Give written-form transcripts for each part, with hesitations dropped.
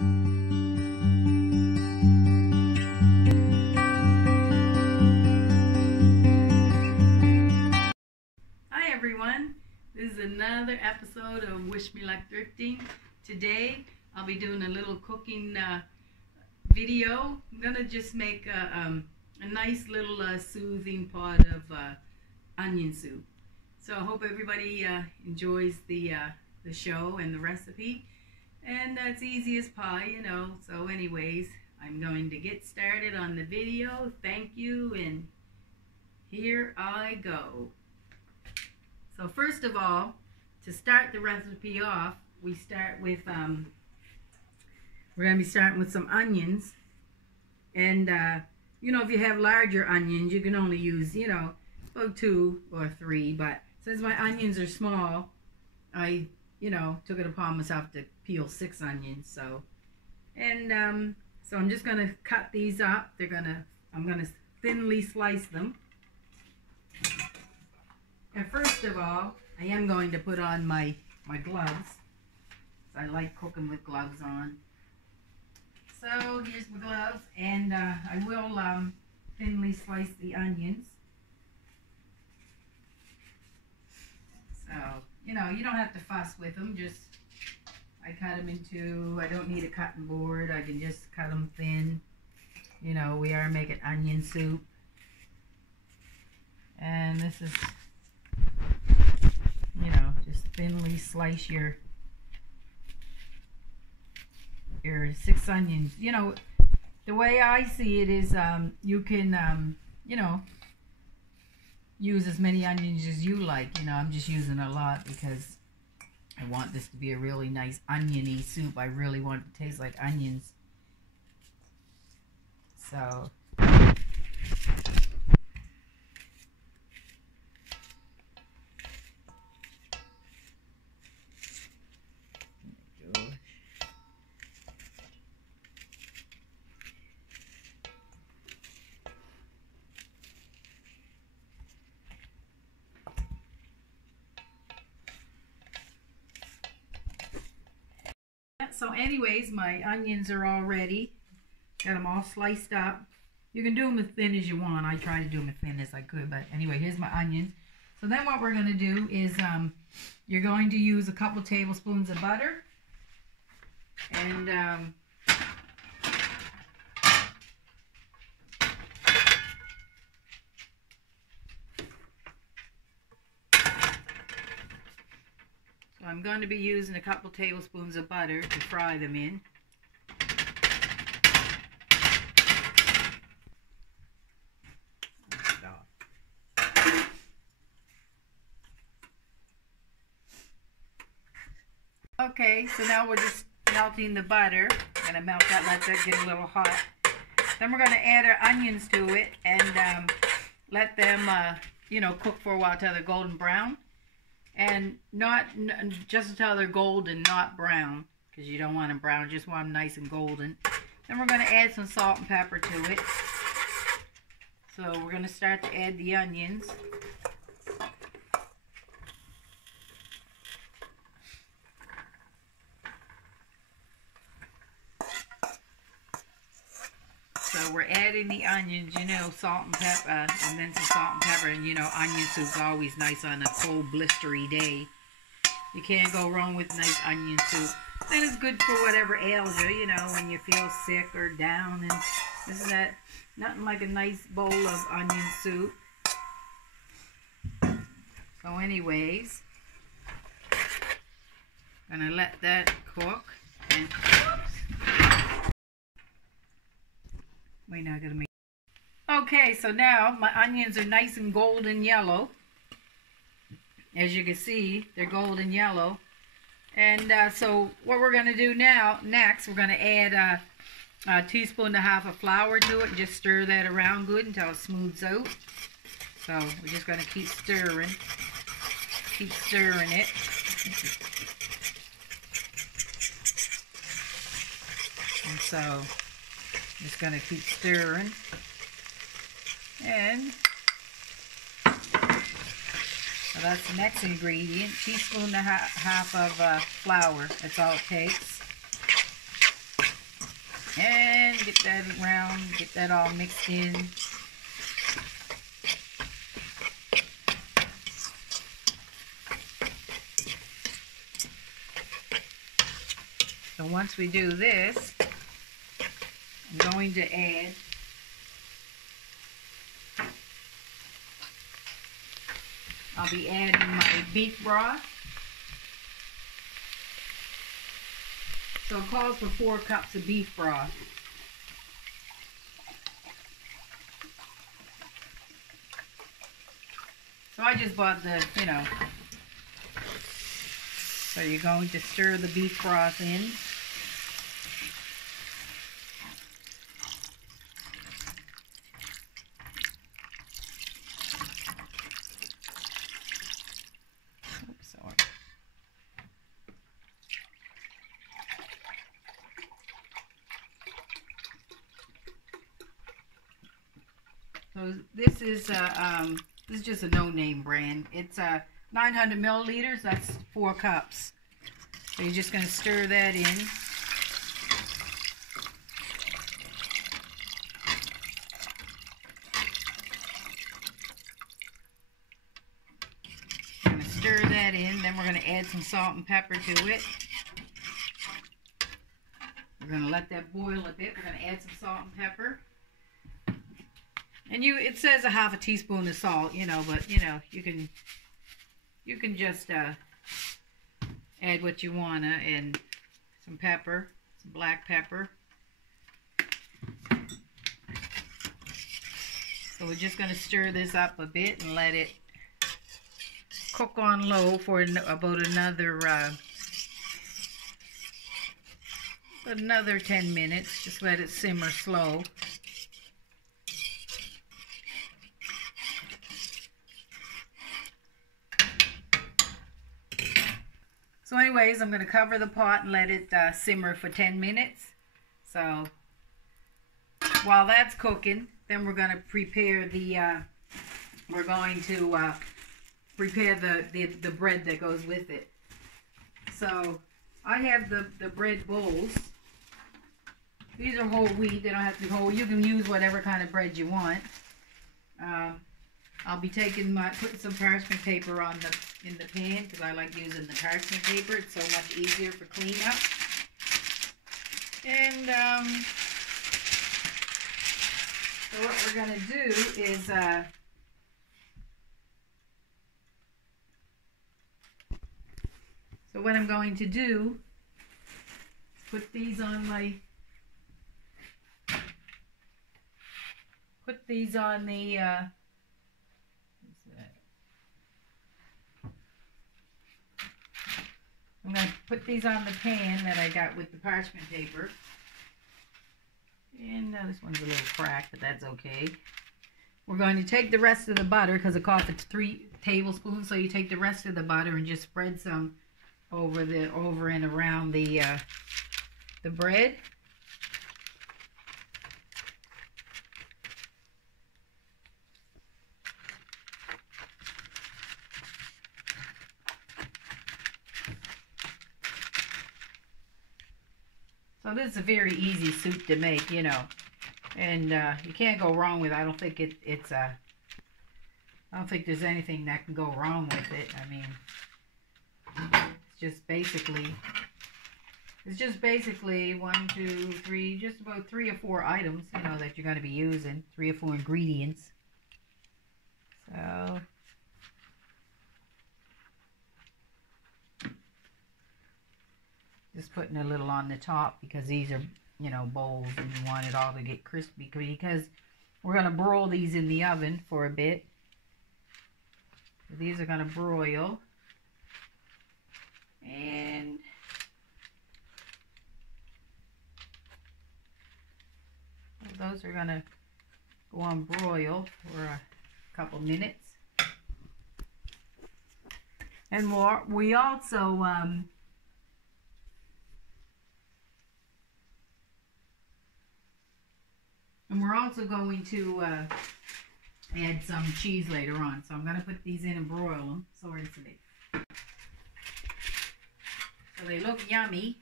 Hi everyone, this is another episode of Wish Me Luck Thrifting. Today I'll be doing a little cooking video. I'm gonna just make a nice little soothing pot of onion soup. So I hope everybody enjoys the show and the recipe. And it's easy as pie, you know. So anyways, I'm going to get started on the video. Thank you, and here I go. So first of all, to start the recipe off, we start with, we're going to be starting with some onions. And, you know, if you have larger onions, you can only use, you know, about 2 or 3. But since my onions are small, I, you know, took it upon myself to peel 6 onions. So, and, so I'm just going to cut these up. I'm going to thinly slice them. And first of all, I am going to put on my gloves. I like cooking with gloves on. So here's my gloves, and I will thinly slice the onions. So, you know, you don't have to fuss with them. Just, I cut them into, I don't need a cutting board. I can just cut them thin. You know, we are making onion soup. And this is, you know, just thinly slice your 6 onions. You know, the way I see it is you can, you know, use as many onions as you like. You know, I'm just using a lot because I want this to be a really nice oniony soup. I really want it to taste like onions. So So anyways, my onions are all ready. Got them all sliced up. You can do them as thin as you want. I try to do them as thin as I could, but anyway, here's my onions. So then what we're going to do is you're going to use a couple tablespoons of butter. And so I'm going to be using a couple tablespoons of butter to fry them in. Okay, so now we're just melting the butter. I'm going to melt that, let that get a little hot. Then we're going to add our onions to it and let them, you know, cook for a while till they're golden brown. And not just until they're golden, not brown, because you don't want them brown, just want them nice and golden. Then we're going to add some salt and pepper to it. So we're going to start to add the onions. So we're adding the onions, you know, salt and pepper, and then some salt and pepper. And you know, onion soup's always nice on a cold, blistery day. You can't go wrong with nice onion soup. And it's good for whatever ails you, you know, when you feel sick or down. And isn't that nothing like a nice bowl of onion soup? So anyways, gonna let that cook. And wait, now I gotta make. Okay, so now my onions are nice and golden yellow. As you can see, they're golden yellow. And so what we're gonna do next, we're gonna add a teaspoon and a half of flour to it and just stir that around good until it smooths out. So we're just gonna keep stirring it. And so just going to keep stirring. And so that's the next ingredient. Teaspoon and a half of flour. That's all it takes. And get that around, get that all mixed in. So once we do this, I'm going to add I'll be adding my beef broth. So it calls for 4 cups of beef broth. So I just bought the, so you're going to stir the beef broth in. So this is just a no-name brand. It's 900 milliliters. That's 4 cups. So you're just going to stir that in. I'm going to stir that in. Then we're going to add some salt and pepper to it. We're going to let that boil a bit. We're going to add some salt and pepper. And it says a ½ teaspoon of salt, but you can just add what you wanna, and some pepper, some black pepper. So we're just gonna stir this up a bit and let it cook on low for about another 10 minutes. Just let it simmer slow. So anyways, I'm going to cover the pot and let it simmer for 10 minutes. So while that's cooking, then we're going to prepare the the bread that goes with it. So I have the bread bowls. These are whole wheat. They don't have to be whole. You can use whatever kind of bread you want. I'll be putting some parchment paper in the pan because I like using the parchment paper. It's so much easier for cleanup. And so what we're going to do is so what I'm going to do is put these on the I'm going to put these on the pan that I got with the parchment paper. And this one's a little cracked, but that's okay. We're going to take the rest of the butter, because it calls for 3 tablespoons. So you take the rest of the butter and just spread some over and around the bread. So this is a very easy soup to make, and you can't go wrong with it. I don't think I don't think there's anything that can go wrong with it. I mean, it's just basically 1, 2, 3, just about 3 or 4 items, that you're going to be using, 3 or 4 ingredients. So just putting a little on the top because these are, bowls, and you want it all to get crispy because we're going to broil these in the oven for a bit. So these are going to broil. And those are going to go on broil for a couple minutes. And we also we're also going to add some cheese later on. So I'm going to put these in and broil them. Sorry, today. So they look yummy.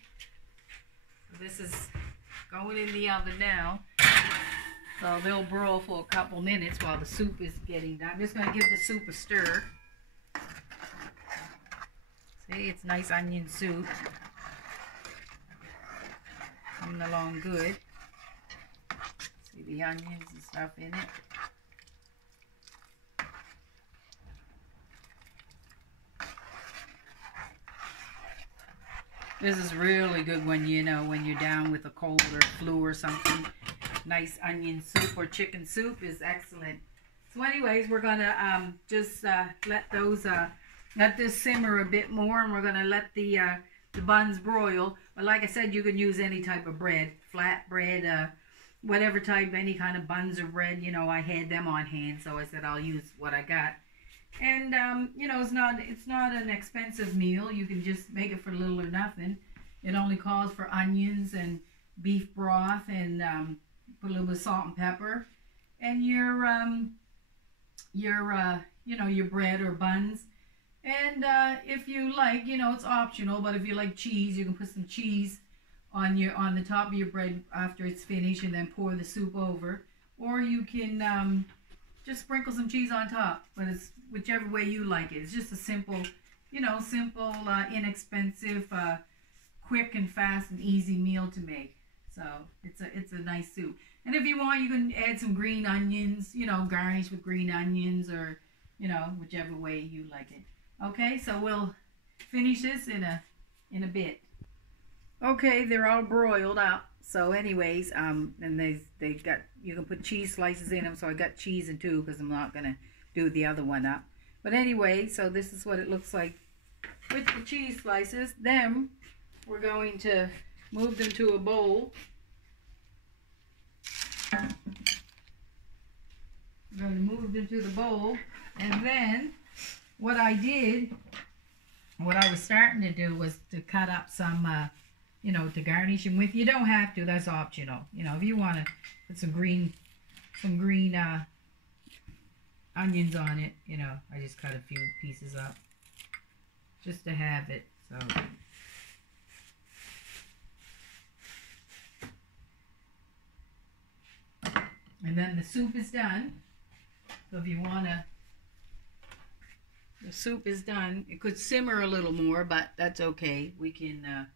So this is going in the oven now. So they'll broil for a couple minutes while the soup is getting done. I'm just going to give the soup a stir. See, it's nice onion soup. Coming along good. See the onions and stuff in it. This is really good when, you know, when you're down with a cold or flu or something. Nice onion soup or chicken soup is excellent. So anyways, we're going to just let this simmer a bit more, and we're going to let the buns broil. But like I said, you can use any type of bread, flat bread, whatever type, any kind of buns or bread. You know, I had them on hand, so I said I'll use what I got. And you know, it's not an expensive meal. You can just make it for little or nothing. It only calls for onions and beef broth and put a little bit of salt and pepper, and your you know, your bread or buns. And if you like, you know, it's optional, but if you like cheese, you can put some cheese on the top of your bread after it's finished, and then pour the soup over. Or you can just sprinkle some cheese on top, but it's whichever way you like it. It's just a simple, you know, inexpensive, quick and fast and easy meal to make. So it's a nice soup. And if you want, you can add some green onions, you know, garnish with green onions, or, you know, whichever way you like it. Okay, so we'll finish this in a bit. Okay, they're all broiled up. So anyways, and they got, you can put cheese slices in them. So I got cheese in two because I'm not gonna do the other one up. But anyway, so this is what it looks like with the cheese slices. Then we're going to move them to a bowl. I'm going to move them to the bowl, and then what I was starting to do was to cut up some, you know, to garnish them with. You don't have to, that's optional. You know, if you want to put some green onions on it, you know, I just cut a few pieces up just to have it. So and then the soup is done. So if you want to, the soup is done. It could simmer a little more, but that's okay. We can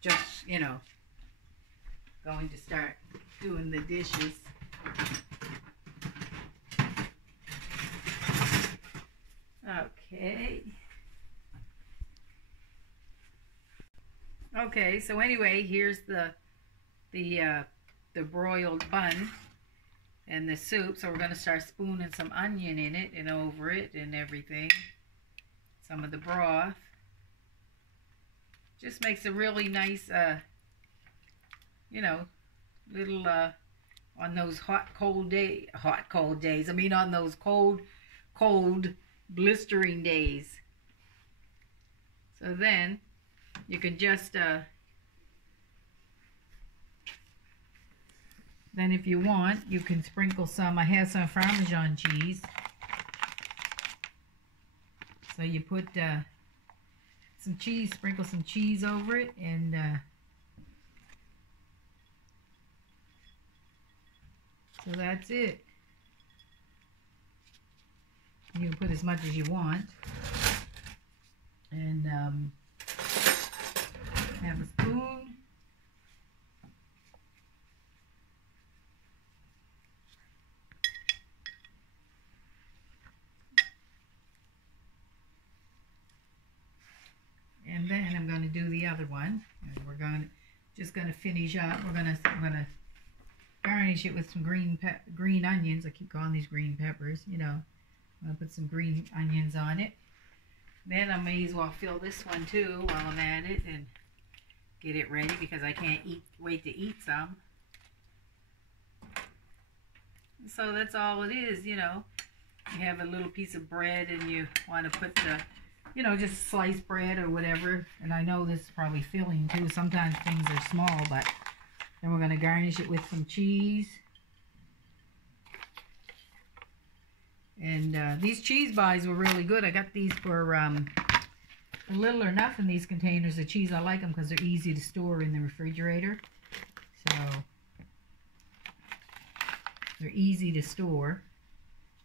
just, you know, going to start doing the dishes. Okay. Okay, so anyway, here's the broiled bun and the soup. So we're going to start spooning some onion in it and over it and everything. Some of the broth. Just makes a really nice, you know, little, on those cold days. I mean, on those cold, blistering days. So then you can just, then if you want, you can sprinkle some, I have some Parmesan cheese. So you put some cheese, sprinkle some cheese over it, and so that's it. You can put as much as you want. And have a spoon. And then I'm going to do the other one. And we're just going to finish up. I'm going to garnish it with some green onions. I keep calling these green peppers, you know. I'm going to put some green onions on it. Then I may as well fill this one too while I'm at it and get it ready, because I can't wait to eat some. So that's all it is, you know. You have a little piece of bread and you want to put the, you know, just sliced bread or whatever. And I know this is probably filling too. Sometimes things are small, but then we're going to garnish it with some cheese. And these cheese buys were really good. I got these for a little or nothing, these containers of cheese. I like them because they're easy to store in the refrigerator. So they're easy to store,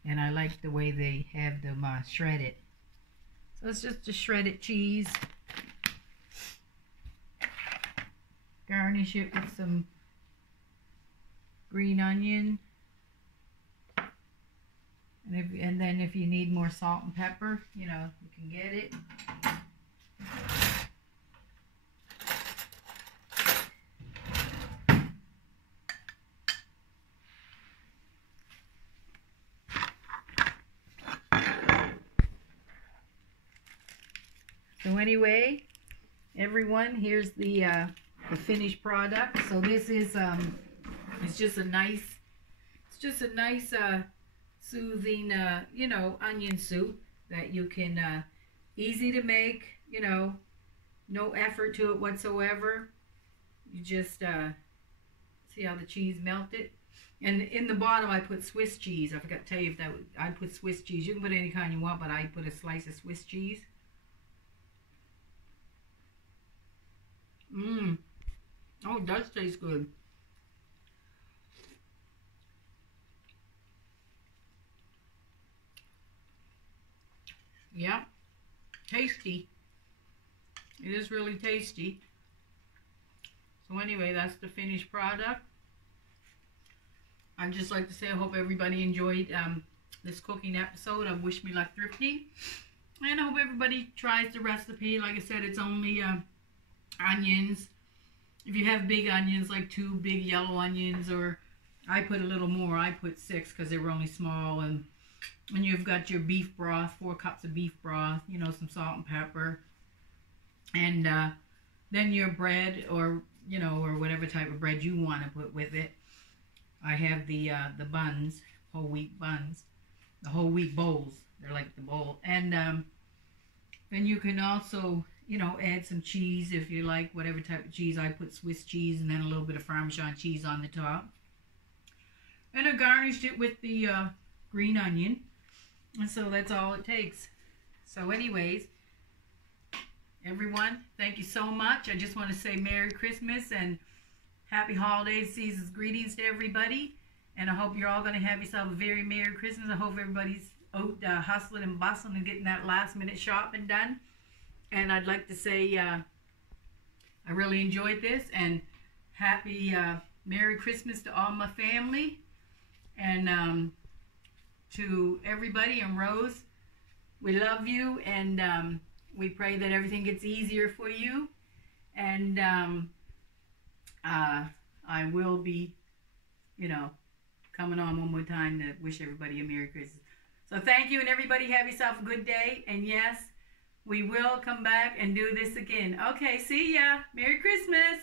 and I like the way they have them shredded. So it's just a shredded cheese. Garnish it with some green onion. And then if you need more salt and pepper, you know, you can get it. So anyway, everyone, here's the finished product. So this is it's just a nice soothing you know, onion soup that you can easy to make, you know, no effort to it whatsoever. You just see how the cheese melted. And in the bottom I put Swiss cheese. I forgot to tell you if that I put Swiss cheese. You can put any kind you want, but I put a slice of Swiss cheese. Oh, it does taste good. Yeah, tasty. It is really tasty. So anyway, that's the finished product. I'd just like to say I hope everybody enjoyed this cooking episode of Wish Me Luck Thrifting. And I hope everybody tries the recipe. Like I said, it's only onions. If you have big onions, like 2 big yellow onions, or I put a little more. I put 6 because they were only small. And you've got your beef broth, 4 cups of beef broth, you know, some salt and pepper. And then your bread, or, you know, or whatever type of bread you want to put with it. I have the buns, whole wheat buns, the whole wheat bowls. They're like the bowl. And then you can also, you know, add some cheese if you like, whatever type of cheese. I put Swiss cheese and then a little bit of Parmesan cheese on the top. And I garnished it with the green onion. And so that's all it takes. So anyways, everyone, thank you so much. I just want to say Merry Christmas and Happy Holidays, season's greetings to everybody. And I hope you're all going to have yourself a very Merry Christmas. I hope everybody's out hustling and bustling and getting that last minute shopping done. And I'd like to say I really enjoyed this, and happy Merry Christmas to all my family, and to everybody. And Rose, we love you, and we pray that everything gets easier for you. And I will be, you know, coming on one more time to wish everybody a Merry Christmas. So thank you, and everybody have yourself a good day. And yes, we will come back and do this again. Okay, see ya. Merry Christmas.